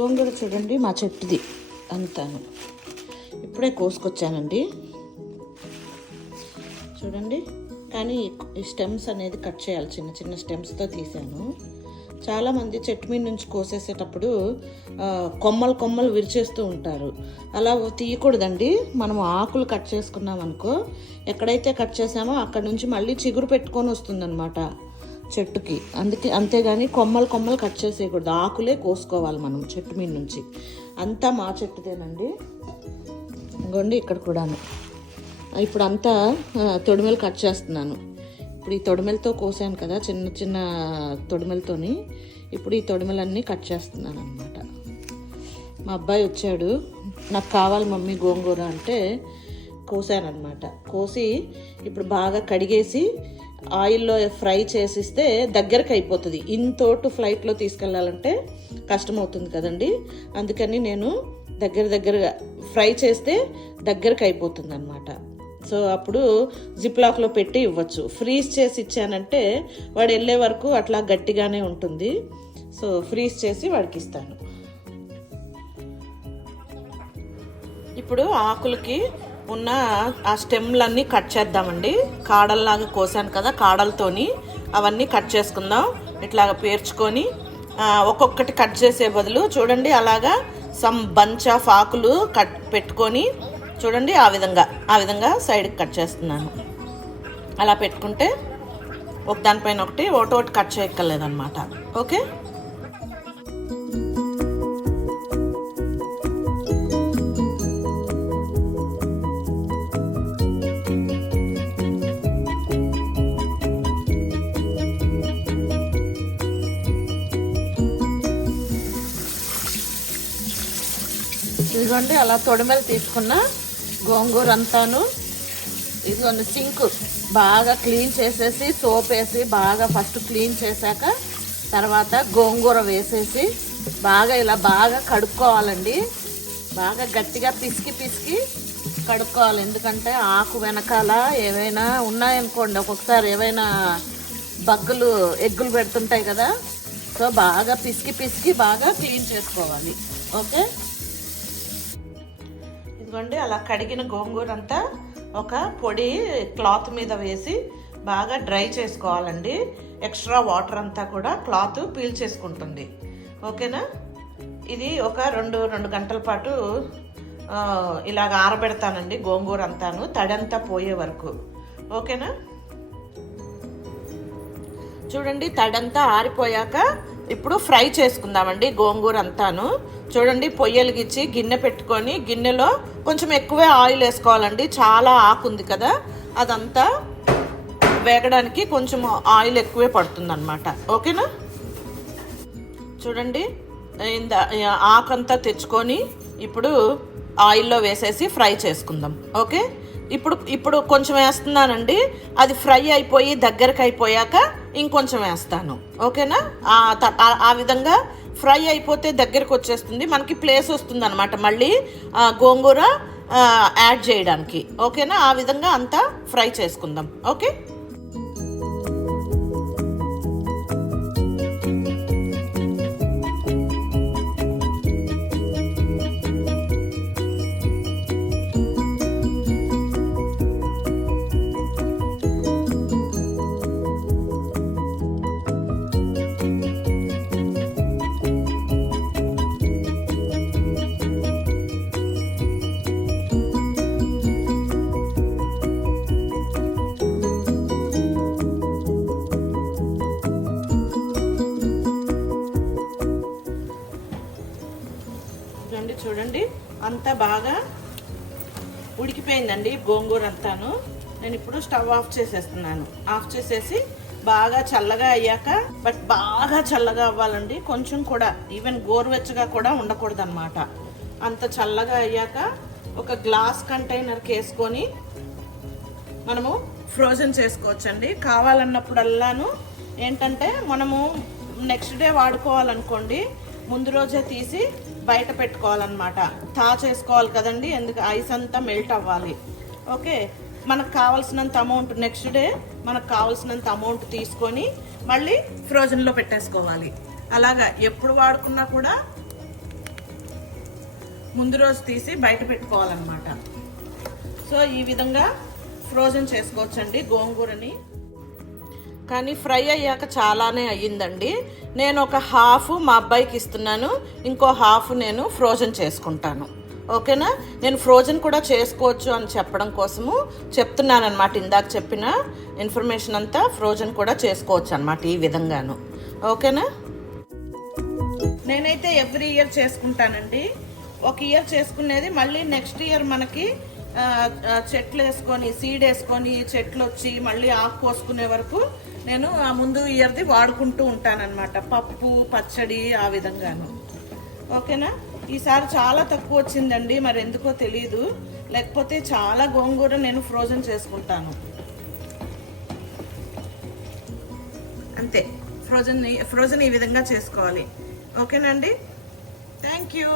గోంగూర చూడండి మా చెట్టుది అంతాను. ఇప్పుడే కోసుకొచ్చానండి చూడండి. కానీ ఈ స్టెమ్స్ అనేది కట్ చేయాలి, చిన్న చిన్న స్టెమ్స్తో తీసాను. చాలామంది చెట్టు మీద నుంచి కోసేసేటప్పుడు కొమ్మలు కొమ్మలు విరిచేస్తూ ఉంటారు. అలా తీయకూడదండి. మనం ఆకులు కట్ చేసుకున్నాం అనుకో, ఎక్కడైతే కట్ చేసామో అక్కడ నుంచి మళ్ళీ చిగురు పెట్టుకొని వస్తుందన్నమాట చెట్టుకి. అంతేగాని కొమ్మలు కొమ్మలు కట్ చేసేయకూడదు, ఆకులే కోసుకోవాలి మనం చెట్టు మీద నుంచి. అంతా మా చెట్టుదేనండి. ఇంకోండి ఇక్కడ కూడాను. ఇప్పుడు అంతా తొడిమెలు కట్ చేస్తున్నాను. ఇప్పుడు ఈ తొడిమెలతో కోసాను కదా, చిన్న చిన్న తొడిమెలతోని. ఇప్పుడు ఈ తొడిమెలన్నీ కట్ చేస్తున్నాను అనమాట. మా అబ్బాయి వచ్చాడు, నాకు కావాలి మమ్మీ గోంగూర అంటే కోసానమాట. కోసి ఇప్పుడు బాగా కడిగేసి ఆయిల్లో ఫ్రై చేసిస్తే దగ్గరకు అయిపోతుంది. ఇంతోటు ఫ్లైట్లో తీసుకెళ్ళాలంటే కష్టమవుతుంది కదండి. అందుకని నేను దగ్గరగా ఫ్రై చేస్తే దగ్గరకు అయిపోతుంది అనమాట. సో అప్పుడు జిప్లాక్లో పెట్టి ఇవ్వచ్చు. ఫ్రీజ్ చేసి ఇచ్చానంటే వాడు వెళ్ళే వరకు అట్లా గట్టిగానే ఉంటుంది. సో ఫ్రీజ్ చేసి వాడికి ఇస్తాను. ఇప్పుడు ఆకులకి ఉన్న ఆ స్టెమ్లన్నీ కట్ చేద్దామండి. కాడల్లాగా కోసాను కదా, కాడలతోని అవన్నీ కట్ చేసుకుందాం. ఇట్లాగా పేర్చుకొని ఒక్కొక్కటి కట్ చేసే బదులు చూడండి అలాగా సమ్ బంచ్ ఆఫ్ ఆకులు కట్ పెట్టుకొని చూడండి ఆ విధంగా సైడ్కి కట్ చేస్తున్నాను. అలా పెట్టుకుంటే ఒక దానిపైన ఒకటి కట్ చేయక్కర్లేదన్నమాట. ఓకే, ఇదిగోండి అలా తొడిమెలు తీసుకున్న గోంగూర అంతాను ఇదిగోండి సింక్ బాగా క్లీన్ చేసేసి సోప్ వేసి బాగా ఫస్ట్ క్లీన్ చేశాక తర్వాత గోంగూర వేసేసి ఇలా బాగా కడుక్కోవాలండి. బాగా గట్టిగా పిసికి కడుక్కోవాలి. ఎందుకంటే ఆకు వెనకాల ఏవైనా ఉన్నాయనుకోండి, ఒక్కొక్కసారి ఏవైనా ఎగ్గులు పెడుతుంటాయి కదా. సో బాగా పిసికి బాగా క్లీన్ చేసుకోవాలి. ఓకే, ఇదిగోండి అలా కడిగిన గోంగూర అంతా ఒక పొడి క్లాత్ మీద వేసి బాగా డ్రై చేసుకోవాలండి. ఎక్స్ట్రా వాటర్ అంతా కూడా క్లాత్ పీల్ చేసుకుంటుంది. ఓకేనా, ఇది ఒక రెండు గంటల పాటు ఇలాగ ఆరబెడతానండి గోంగూర అంతాను, తడంతా పోయే వరకు. ఓకేనా, చూడండి తడంతా ఆరిపోయాక ఇప్పుడు ఫ్రై చేసుకుందామండి గోంగూర అంతాను. చూడండి పొయ్యలిగిచ్చి గిన్నె పెట్టుకొని గిన్నెలో కొంచెం ఎక్కువే ఆయిల్ వేసుకోవాలండి. చాలా ఆకుంది కదా, అదంతా వేగడానికి కొంచెం ఆయిల్ ఎక్కువే పడుతుంది అనమాట. ఓకేనా, చూడండి ఆకంతా తెచ్చుకొని ఇప్పుడు ఆయిల్లో వేసేసి ఫ్రై చేసుకుందాం. ఓకే, ఇప్పుడు కొంచెం వేస్తున్నానండి. అది ఫ్రై అయిపోయి దగ్గరకు అయిపోయాక ఇంకొంచెం వేస్తాను. ఓకేనా, ఆ విధంగా ఫ్రై అయిపోతే దగ్గరకు వచ్చేస్తుంది, మనకి ప్లేస్ వస్తుంది అనమాట మళ్ళీ గోంగూర యాడ్ చేయడానికి. ఓకేనా, ఆ విధంగా అంతా ఫ్రై చేసుకుందాం. ఓకే, చూడండి అంతా బాగా ఉడికిపోయిందండి గోంగూర అంతాను. నేను ఇప్పుడు స్టవ్ ఆఫ్ చేసేస్తున్నాను. ఆఫ్ చేసేసి బాగా చల్లగా అయ్యాక, బట్ బాగా చల్లగా అవ్వాలండి, కొంచెం కూడా ఈవెన్ గోరువెచ్చగా కూడా ఉండకూడదు అనమాట. అంత చల్లగా అయ్యాక ఒక గ్లాస్ కంటైనర్కి వేసుకొని మనము ఫ్రోజన్ చేసుకోవచ్చండి. కావాలన్నప్పుడల్లాను ఏంటంటే మనము నెక్స్ట్ డే వాడుకోవాలనుకోండి, ముందు రోజే తీసి బయట పెట్టుకోవాలన్నమాట. చేసుకోవాలి కదండి, ఎందుకు ఐస్ అంతా మెల్ట్ అవ్వాలి. ఓకే, మనకు కావాల్సినంత అమౌంట్ నెక్స్ట్ డే మనకు కావాల్సినంత అమౌంట్ తీసుకొని మళ్ళీ ఫ్రోజన్లో పెట్టేసుకోవాలి. అలాగా ఎప్పుడు వాడుకున్నా కూడా ముందు రోజు తీసి బయట పెట్టుకోవాలన్నమాట. సో ఈ విధంగా ఫ్రోజన్ చేసుకోవచ్చండి గోంగూరని. కానీ ఫ్రై అయ్యాక చాలానే అయ్యిందండి. నేను ఒక హాఫ్ మా అబ్బాయికి ఇస్తున్నాను, ఇంకో హాఫ్ నేను ఫ్రోజన్ చేసుకుంటాను. ఓకేనా? నేను ఫ్రోజన్ కూడా చేసుకోవచ్చు అని చెప్పడం కోసము చెప్తున్నాను అనమాట. ఇందాక చెప్పిన ఇన్ఫర్మేషన్ అంతా ఫ్రోజన్ కూడా చేసుకోవచ్చు అనమాట ఈ విధంగాను. ఓకేనా? నేనైతే ఎవ్రీ ఇయర్ చేసుకుంటానండి. ఒక ఇయర్ చేసుకునేది మళ్ళీ నెక్స్ట్ ఇయర్ మనకి చెట్లు వేసుకొని సీడ్ వేసుకొని చెట్లు వచ్చి మళ్ళీ ఆకు కోసుకునే వరకు నేను ఆ ముందు ఇయర్ది వాడుకుంటూ ఉంటానన్నమాట. పప్పు పచ్చడి ఆ విధంగాను. ఓకేనా? ఈసారి చాలా తక్కువ వచ్చిందండి, మరి ఎందుకో తెలియదు. లేకపోతే చాలా గోంగూర నేను ఫ్రోజన్ చేసుకుంటాను. అంతే, ఫ్రోజన్ ఈ విధంగా చేసుకోవాలి. ఓకేనండి? Thank you.